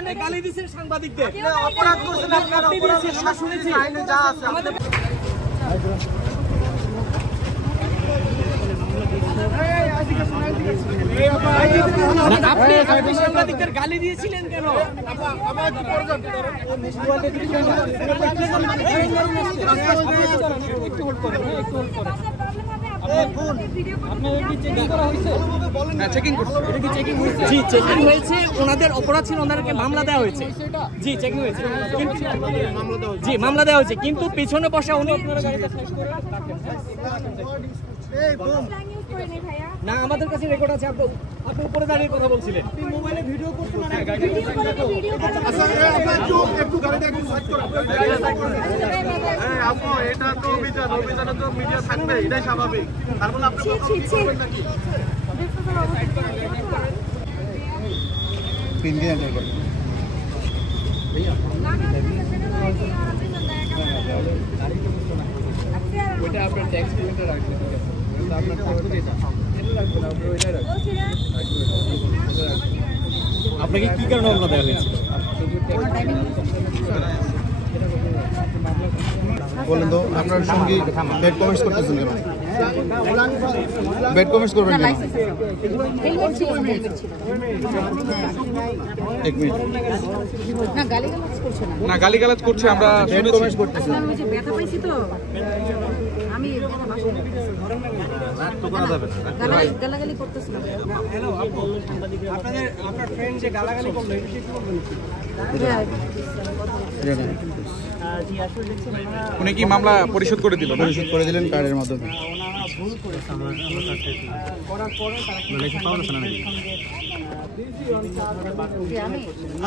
এখানে গালি দিয়েছেন সাংবাদিকদের। অপরাধ করছেন আপনারা, অপরাধ শুনেছি আইনে যা আছে। আপনি সাংবাদিকদের গালি দিয়েছিলেন কেন? ওনাদের অপরাধ ছিল, ওনাদেরকে মামলা দেওয়া হয়েছে। জি চেকিং হয়েছে, জি মামলা দেওয়া হয়েছে, কিন্তু পিছনে বসা উনি না, আমাদের কাছে রেকর্ড আছে। আপনি উপরে দাঁড়িয়ে কথা বলছিলেন, মোবাইলে ভিডিও করছেন। এটা তো অভিযানে তো মিডিয়া থাকবে, এটাই স্বাভাবিক। তারপরে আপনি ওইটা আপনার ট্যাক্স পেমেন্টে রাখবেন, ঠিক আছে? আপনার তথ্য যেটা রাখবেন, আপনি ওইটাই রাখবেন। আপনাকে কি কারণে মামলা দেওয়া হয়েছিল? বলেন তো, আপনার সঙ্গে বেড কমেন্টস করতেছেন কেন? বেড কমেন্টস করবেন কেন? এক মিনিট, না গালিগালাজ করছে, আমরা বেড কমেন্টস করতেছেন। আমি যে ব্যথা পাইছি তো আমি গালাগালি করতেছিলাম। আপনার ফ্রেন্ড যে গালাগালি করলো এটা কি করবেন? উনি কি মামলা পরিশোধ করে দিল? পরিশোধ করে দিলেন কার্ডের মাধ্যমে।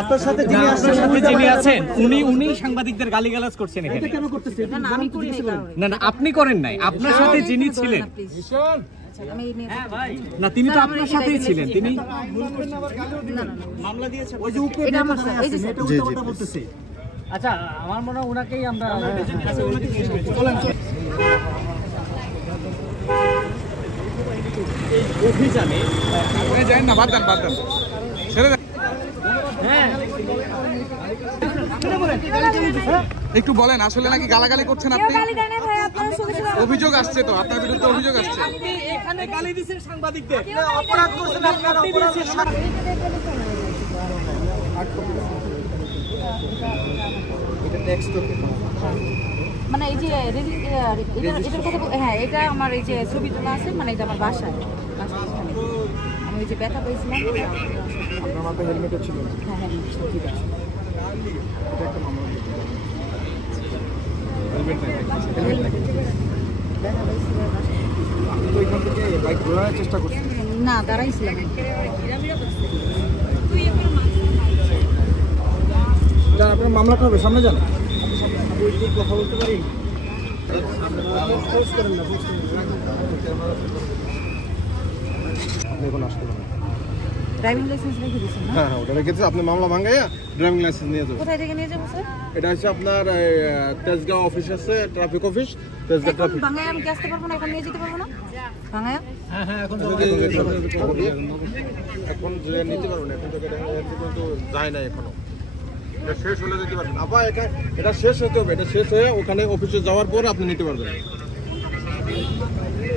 আপনার সাথে যিনি আছেন উনি সাংবাদিকদের গালিগালাজ করছেন এখানে। কেন করতেছেন? না আমি করি না না, আপনি করেন নাই, আপনার সাথে যিনি ছিলেন। না, তিনি তো আপনার সাথেই ছিলেন। তিনি মামলা দিয়েছেন, ওই যে এটা আমার এই যে কথা বলতেছে। আচ্ছা, আমার মনে হয় ওনাকেই আমরা অভিযানে যাই না, বাদ দেন ছেড়ে দেন। একটু বলেন, আসলে নাকি গালাগালি করছেন আপনি? অভিযোগ আসছে তো, আপনার বিরুদ্ধে অভিযোগ আসছে। আপনি এখানে গালি দিয়েছেন সাংবাদিকদের। অপরাধ করছেন আপনারা, অপরাধ মানে এই যে এটার কথা, হ্যাঁ এটা আমার এই যে ছবি তোলা আছে, মানে এটা আমার বাসায়। আমি ওই যে ব্যথা পেয়েছিলাম। আপনার মাথায় হেলমেটও ছিল? হ্যাঁ হেলমেট ঠিক আছে। চেষ্টা করছেন না, দাঁড়াইছিলাম। আপনার মামলা করবে, সামনে যান। কথা বলতে পারি? আপনি এখন আসতে পারেন। ড্রাইভিং লাইসেন্স রেখে দিয়েছেন না? হ্যাঁ হ্যাঁ, ওটা রেখেছে। আপনি মামলা ভাঙাইয়া ড্রাইভিং লাইসেন্স নিয়ে যাবেন। কোথায় থেকে নিয়ে যাবো স্যার? এটা হচ্ছে আপনার তেজগাঁও অফিস আছে, ট্রাফিক অফিস, তেজগাঁও ট্রাফিক। ভাঙায় আমি কি আসতে পারবো না? এখন নিয়ে যেতে পারবো না ভাঙায়? হ্যাঁ হ্যাঁ, এখন এখন যে নিতে পারবেন, এখন কিন্তু যায় না এখনো। এটা শেষ হলে দিতে পারবেন। আবার এটা শেষ হতে হবে, এটা শেষ হয়ে ওখানে অফিসে যাওয়ার পর আপনি নিতে পারবেন।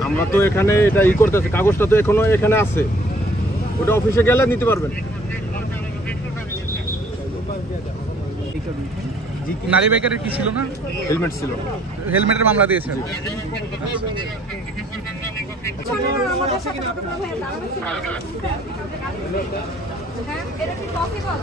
আমরা তো এখানে এটা করতেছি, কাগজটা তো এখনো এখানে আছে, ওটা অফিসে গেলে নিতে পারবেন। নারী বাইকারের কি ছিল না? হেলমেট ছিল, হেলমেটের মামলা দিয়েছেন। এটা কি পসিবল?